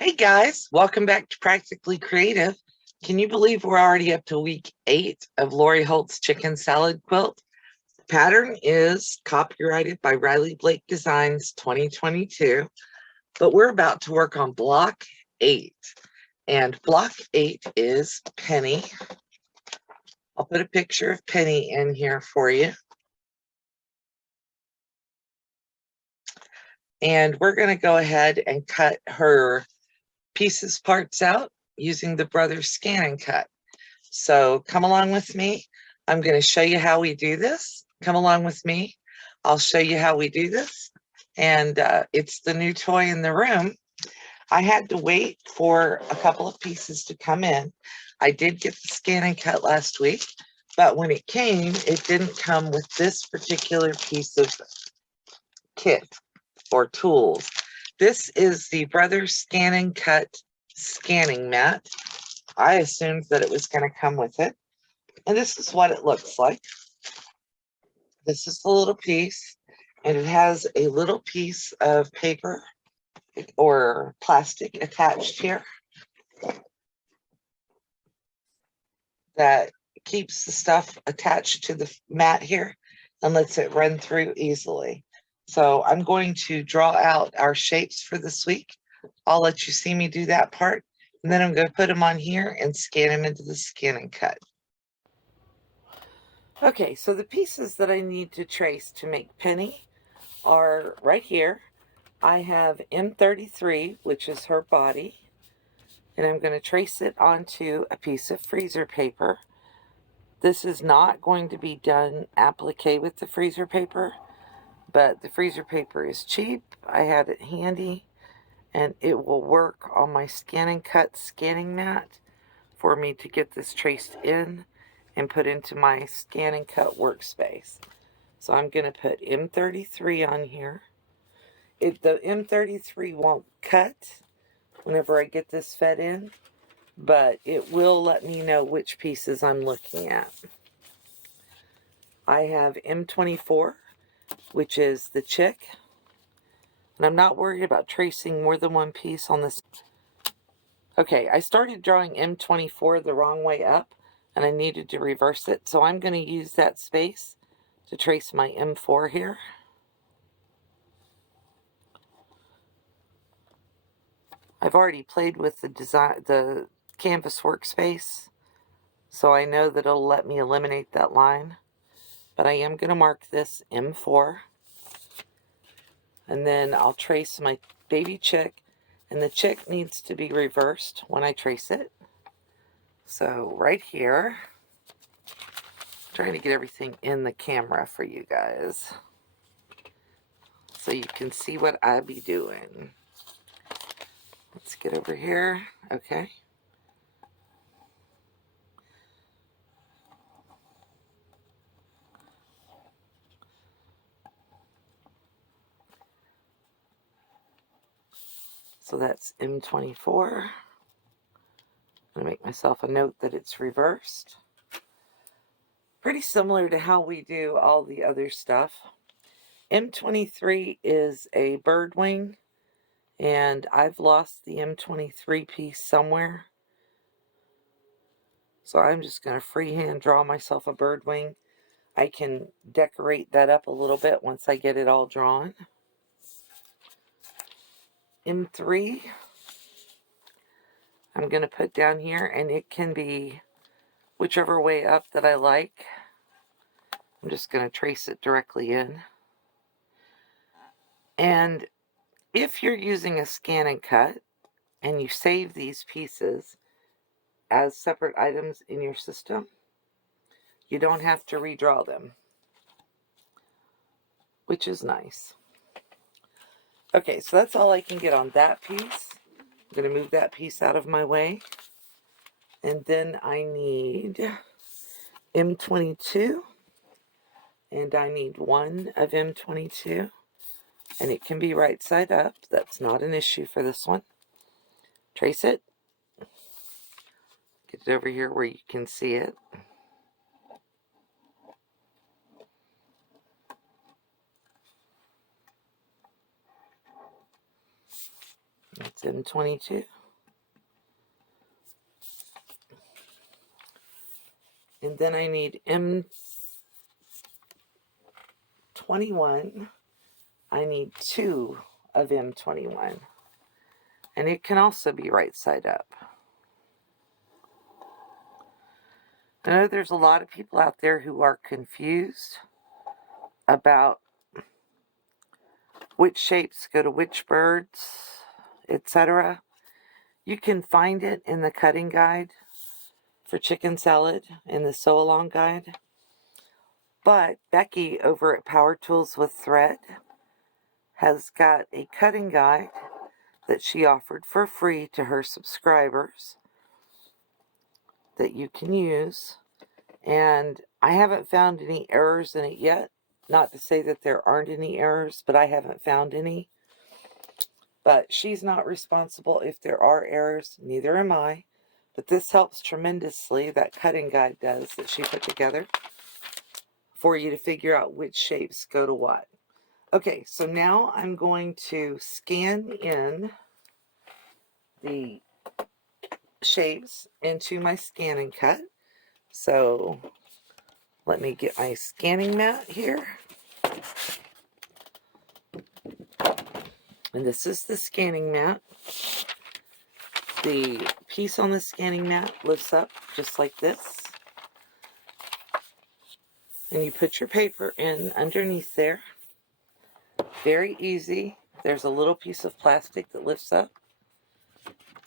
Hey guys, welcome back to Practically Creative. Can you believe we're already up to week 8 of Lori Holt's chicken salad quilt? The pattern is copyrighted by Riley Blake Designs 2022, but we're about to work on block 8. And block 8 is Penny. I'll put a picture of Penny in here for you. And we're going to go ahead and cut her pieces parts out using the Brothers Scan and Cut. So come along with me. I'm going to show you how we do this. Come along with me. I'll show you how we do this. And it's the new toy in the room. I had to wait for a couple of pieces to come in. I did get the Scan and Cut last week, but when it came, it didn't come with this particular piece of kit or tools. This is the Brothers Scan and Cut scanning mat. I assumed that it was going to come with it. And this is what it looks like. This is the little piece, and it has a little piece of paper or plastic attached here that keeps the stuff attached to the mat here and lets it run through easily. So I'm going to draw out our shapes for this week. I'll let you see me do that part, and then I'm going to put them on here and scan them into the Scan and Cut. Okay, so the pieces that I need to trace to make Penny are right here. I have M33, which is her body, and I'm going to trace it onto a piece of freezer paper. This is not going to be done applique with the freezer paper, but the freezer paper is cheap. I had it handy, and it will work on my Scan and Cut scanning mat for me to get this traced in and put into my Scan and Cut workspace. So I'm going to put M33 on here. The M33 won't cut whenever I get this fed in, but it will let me know which pieces I'm looking at. I have M24, which is the chick, and I'm not worried about tracing more than one piece on this. Okay, I started drawing M24 the wrong way up, and I needed to reverse it, so I'm going to use that space to trace my M4 here. I've already played with the canvas workspace, so I know that it'll let me eliminate that line. But I am going to mark this M4. And then I'll trace my baby chick, and the chick needs to be reversed when I trace it. So right here, I'm trying to get everything in the camera for you guys so you can see what I be doing. Let's get over here. Okay. So that's M24. I'm going to make myself a note that it's reversed. Pretty similar to how we do all the other stuff. M23 is a bird wing, and I've lost the M23 piece somewhere. So I'm just going to freehand draw myself a bird wing. I can decorate that up a little bit once I get it all drawn. M3, I'm going to put down here, and it can be whichever way up that I like. I'm just going to trace it directly in. And if you're using a Scan and Cut and you save these pieces as separate items in your system, you don't have to redraw them, which is nice. Okay, so that's all I can get on that piece. I'm going to move that piece out of my way. And then I need M22, and I need one of M22, and it can be right side up. That's not an issue for this one. Trace it. Get it over here where you can see it. It's M22. And then I need M21. I need 2 of M21. And it can also be right side up. I know there's a lot of people out there who are confused about which shapes go to which birds, etc. You can find it in the cutting guide for chicken salad in the sew along guide. But Becky over at Power Tools with Thread has got a cutting guide that she offered for free to her subscribers that you can use. And I haven't found any errors in it yet. Not to say that there aren't any errors, but I haven't found any. But she's not responsible if there are errors, neither am I. But this helps tremendously, that cutting guide does, that she put together, for you to figure out which shapes go to what. Okay, so now I'm going to scan in the shapes into my scan and cut. So let me get my scanning mat here. And this is the scanning mat. The piece on the scanning mat lifts up just like this. And you put your paper in underneath there. Very easy. There's a little piece of plastic that lifts up.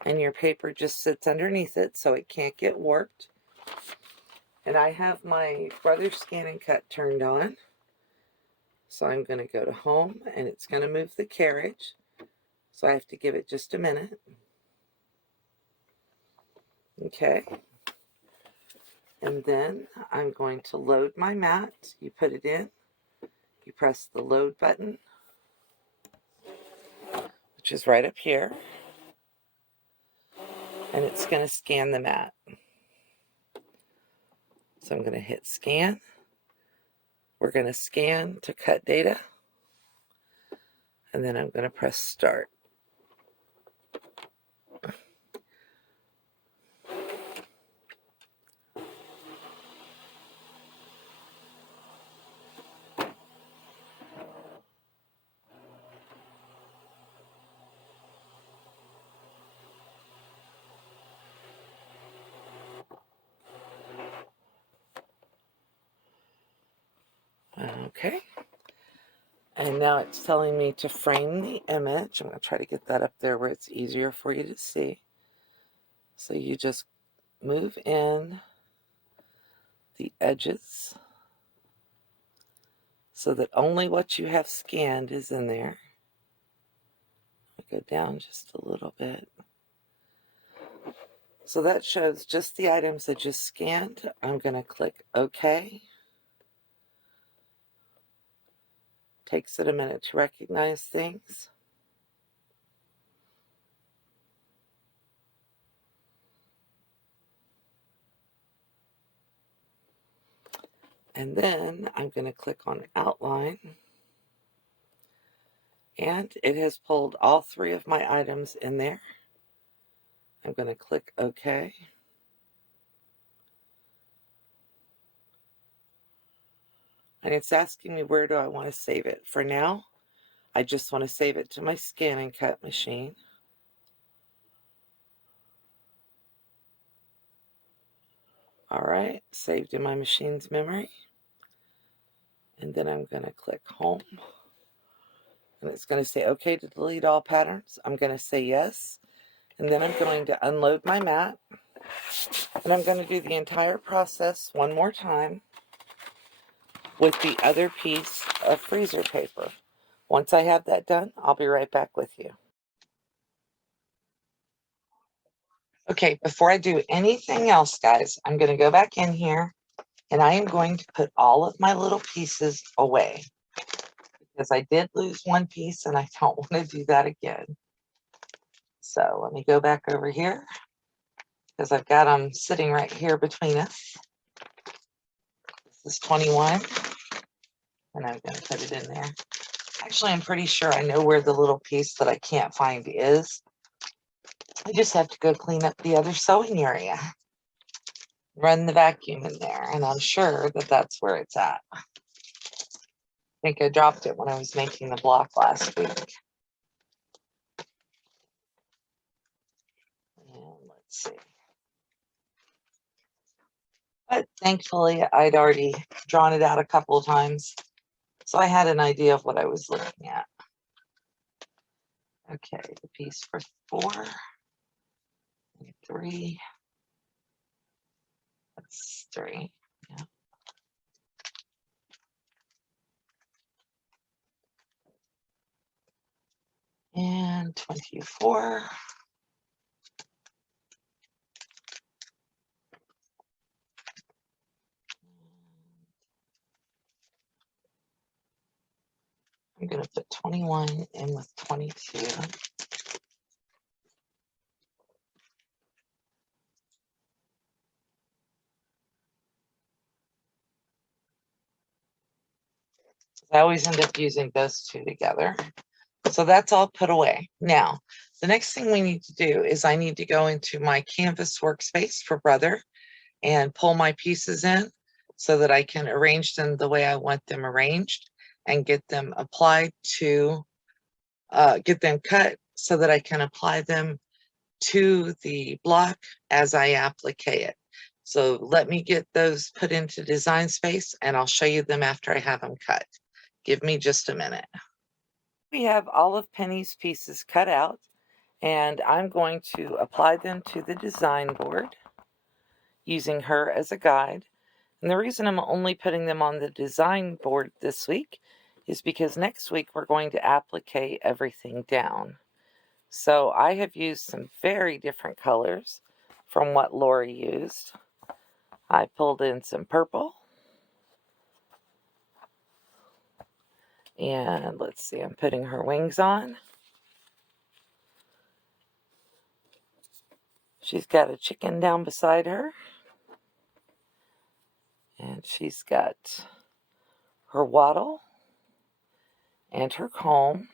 And your paper just sits underneath it so it can't get warped. And I have my Brother Scan and Cut turned on. So I'm going to go to home and it's going to move the carriage. So I have to give it just a minute. Okay. And then I'm going to load my mat. You put it in. You press the load button, which is right up here. And it's going to scan the mat. So I'm going to hit scan. We're going to scan to cut data. And then I'm going to press start. Okay. And now it's telling me to frame the image. I'm going to try to get that up there where it's easier for you to see. So you just move in the edges so that only what you have scanned is in there. I'll go down just a little bit. So that shows just the items that you scanned. I'm going to click OK. Takes it a minute to recognize things. And then I'm going to click on Outline. And it has pulled all 3 of my items in there. I'm going to click OK. And it's asking me where do I want to save it. For now, I just want to save it to my scan and cut machine. All right, saved in my machine's memory. And then I'm going to click home. And it's going to say, okay, to delete all patterns. I'm going to say yes. And then I'm going to unload my mat. And I'm going to do the entire process one more time with the other piece of freezer paper. Once I have that done, I'll be right back with you. Okay, before I do anything else, guys, I'm going to go back in here and I am going to put all of my little pieces away because I did lose one piece and I don't want to do that again. So let me go back over here because I've got them sitting right here between us. This is 21 and I'm going to put it in there. Actually, I'm pretty sure I know where the little piece that I can't find is. I just have to go clean up the other sewing area. Run the vacuum in there, and I'm sure that that's where it's at. I think I dropped it when I was making the block last week. And let's see. But thankfully, I'd already drawn it out a couple of times, so I had an idea of what I was looking at. Okay, the piece for 4 and 3. That's 3. Yeah. And 24. I'm going to put 21 in with 22. I always end up using those two together. So that's all put away. Now, the next thing we need to do is I need to go into my Canvas workspace for Brother and pull my pieces in so that I can arrange them the way I want them arranged and get them applied to, get them cut so that I can apply them to the block as I applique it. So let me get those put into Design Space and I'll show you them after I have them cut. Give me just a minute. We have all of Penny's pieces cut out, and I'm going to apply them to the design board using her as a guide. And the reason I'm only putting them on the design board this week is because next week we're going to applique everything down. So I have used some very different colors from what Lori used. I pulled in some purple. And let's see, I'm putting her wings on. She's got a chicken down beside her. And she's got her wattle and her comb.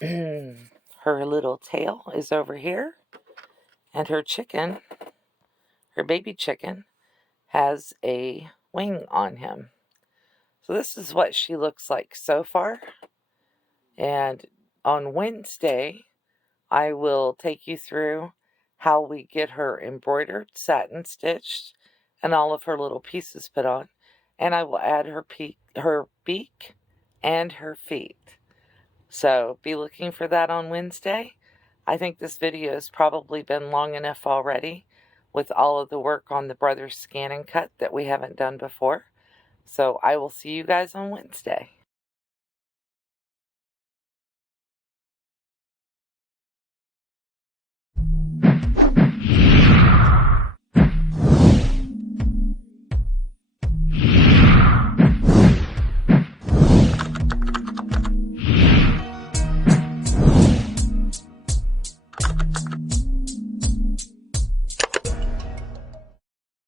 Her little tail is over here. And her chicken, her baby chicken, has a wing on him. So this is what she looks like so far. And on Wednesday, I will take you through how we get her embroidered, satin stitched, and all of her little pieces put on. And I will add her beak and her feet. So be looking for that on Wednesday. I think this video has probably been long enough already with all of the work on the Brothers Scan and Cut that we haven't done before. So I will see you guys on Wednesday.